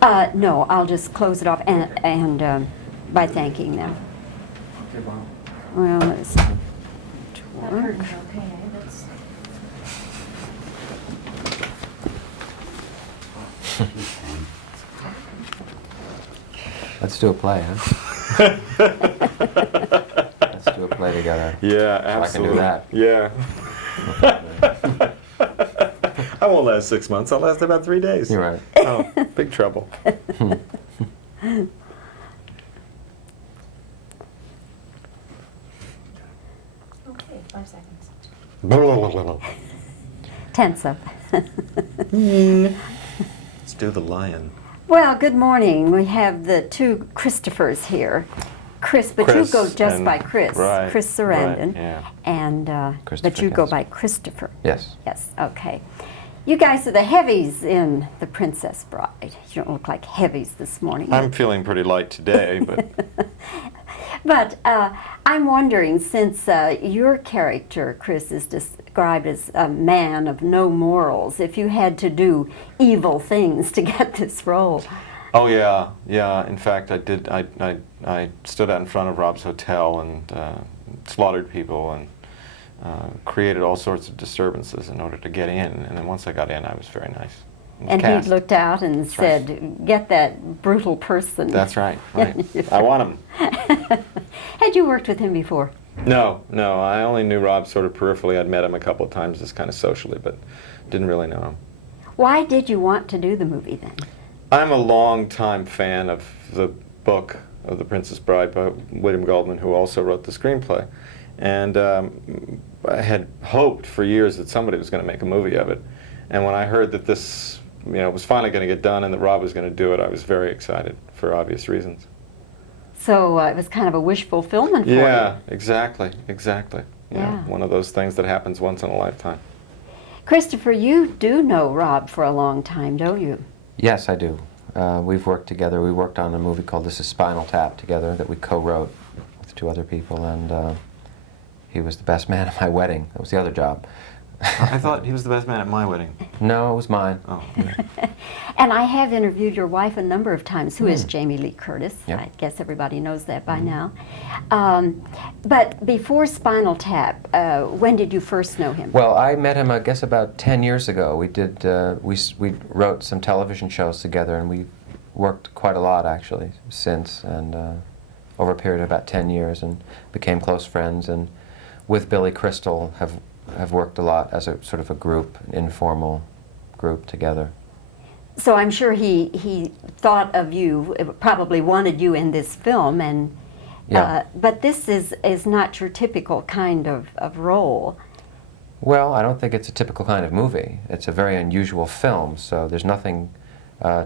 No, I'll just close it off and by thanking them. Okay, Bob. Well, let's That work. curtain's okay. That's Let's do a play, huh? Let's do a play together. Yeah, absolutely. I can do that. Yeah. I won't last 6 months. I'll last about 3 days. You're right. Oh, big trouble. okay. 5 seconds. Tense up. Let's do the lion. Well, good morning. We have the two Christophers here. Chris, but Chris you go just and- by Chris. right, Chris Sarandon. right, yeah. And but Christopher, you go yes. by Christopher. Yes. Yes, okay. You guys are the heavies in The Princess Bride. You don't look like heavies this morning. I'm feeling pretty light today, but But I'm wondering, since your character, Chris, is described as a man of no morals, if you had to do evil things to get this role. oh yeah, yeah. In fact, I did. I stood out in front of Rob's hotel and slaughtered people and created all sorts of disturbances in order to get in. And then once I got in, I was very nice. And Cast. he looked out and That's right. said, get that brutal person. That's right. Right. I want him. Had you worked with him before? No, no. I only knew Rob sort of peripherally. I'd met him a couple of times, just kind of socially, but didn't really know him. Why did you want to do the movie then? I'm a long-time fan of the book of The Princess Bride by William Goldman, who also wrote the screenplay. And I had hoped for years that somebody was going to make a movie of it. And when I heard that this, was finally going to get done and that Rob was going to do it, I was very excited for obvious reasons. So it was kind of a wish fulfillment for you. Yeah, exactly, exactly. Yeah. One of those things that happens once in a lifetime. Christopher, you do know Rob for a long time, don't you? Yes, I do. We've worked together. We worked on a movie called This Is Spinal Tap together that we co-wrote with 2 other people, and he was the best man at my wedding. That was the other job. I thought he was the best man at my wedding. No, it was mine. Oh. And I have interviewed your wife a number of times, who is Jamie Lee Curtis. Yep. I guess everybody knows that by now. But before Spinal Tap, when did you first know him? Well, I met him, I guess, about 10 years ago. We did, we wrote some television shows together, and we worked quite a lot, actually, since, and over a period of about 10 years, and became close friends, and with Billy Crystal have worked a lot as a sort of a group, an informal group together. So I'm sure he thought of you, probably wanted you in this film, and Yeah. but this is not your typical kind of role. Well, I don't think it's a typical kind of movie. It's a very unusual film, so there's nothing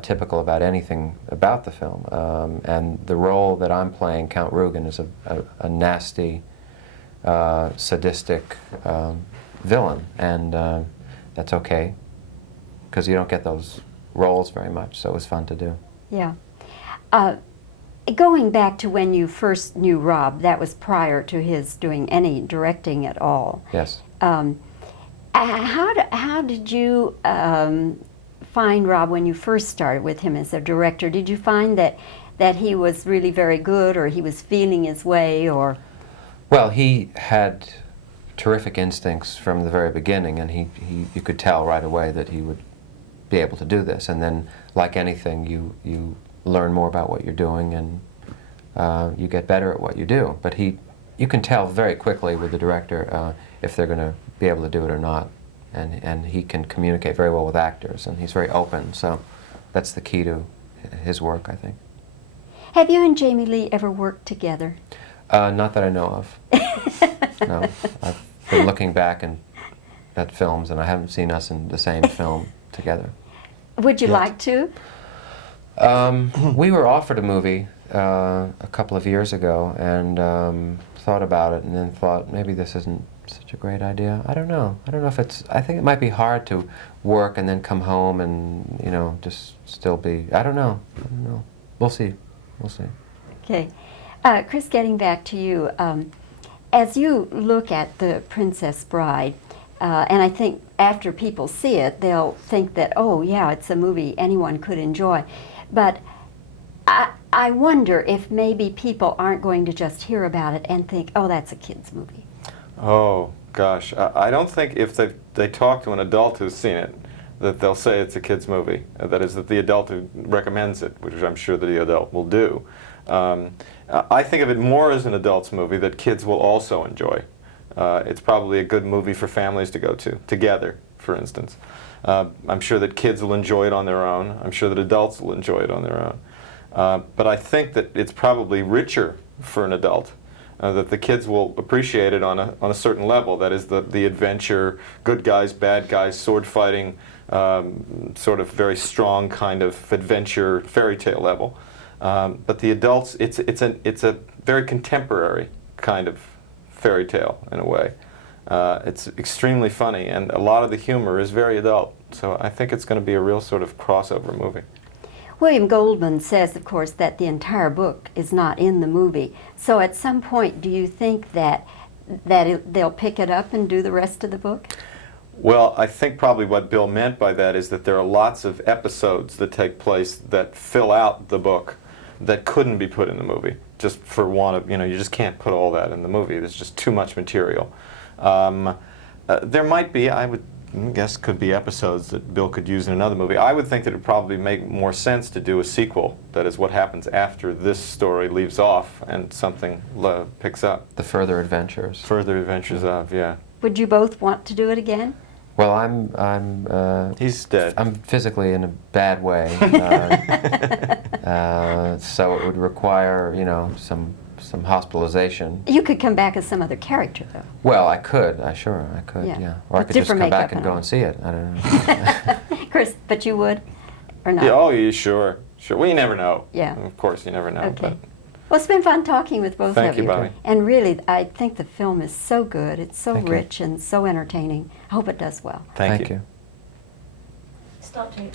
typical about anything about the film. And the role that I'm playing, Count Rugen, is a nasty, sadistic villain, and that's okay, because you don't get those roles very much, so it was fun to do. Yeah. Going back to when you first knew Rob, that was prior to his doing any directing at all. Yes. How did you find Rob when you first started with him as a director? Did you find that he was really very good, or he was feeling his way, or? Well, he had terrific instincts from the very beginning, and you could tell right away that he would be able to do this. And then, like anything, you learn more about what you're doing, and you get better at what you do. But you can tell very quickly with the director if they're going to be able to do it or not. And he can communicate very well with actors, and he's very open. So that's the key to his work, I think. Have you and Jamie Lee ever worked together? Not that I know of. No. I've been looking back at films, and I haven't seen us in the same film together. Would you Yes. like to? We were offered a movie a couple of years ago, and thought about it, and then thought maybe this isn't such a great idea. I don't know. I don't know if it's. I think it might be hard to work and then come home and just still be. I don't know. I don't know. We'll see. We'll see. Okay. Chris, getting back to you, as you look at The Princess Bride, And I think after people see it, they'll think that, oh, yeah, it's a movie anyone could enjoy. But I wonder if maybe people aren't going to just hear about it and think, oh, that's a kid's movie. Oh, gosh. I don't think if they talk to an adult who's seen it, that they'll say it's a kid's movie. That is, that the adult who recommends it, which I'm sure that the adult will do. I think of it more as an adult's movie that kids will also enjoy. It's probably a good movie for families to go to, together, for instance. I'm sure that kids will enjoy it on their own. I'm sure that adults will enjoy it on their own. But I think that it's probably richer for an adult, that the kids will appreciate it on a certain level. That is, the adventure, good guys, bad guys, sword fighting, sort of very strong kind of adventure fairy tale level. But the adults, it's a very contemporary kind of fairy tale in a way. It's extremely funny, and a lot of the humor is very adult. So I think it's going to be a real sort of crossover movie. William Goldman says, of course, that the entire book is not in the movie. So at some point, do you think that they'll pick it up and do the rest of the book? Well, I think probably what Bill meant by that is that there are lots of episodes that take place that fill out the book that couldn't be put in the movie, just for want of, you just can't put all that in the movie. There's just too much material. There might be, I would guess, could be episodes that Bill could use in another movie. I would think that it would probably make more sense to do a sequel. That is, what happens after this story leaves off and something picks up. The Further Adventures. Further Adventures of, yeah. Would you both want to do it again? Well, I'm He's dead. I'm physically in a bad way, so it would require, some hospitalization. You could come back as some other character, though. Well, I could. I could. Yeah. Yeah. Or I With could just different come back makeup and and go all. and see it. I don't know. Chris, but you would? Or not? Yeah, oh, yeah, sure. Well, you never know. Yeah. Of course, you never know. Okay. But Well, it's been fun talking with both Thank of you, you. Bobby. And really, I think the film is so good. It's so Thank you. rich and so entertaining. I hope it does well. thank you. Stop tape.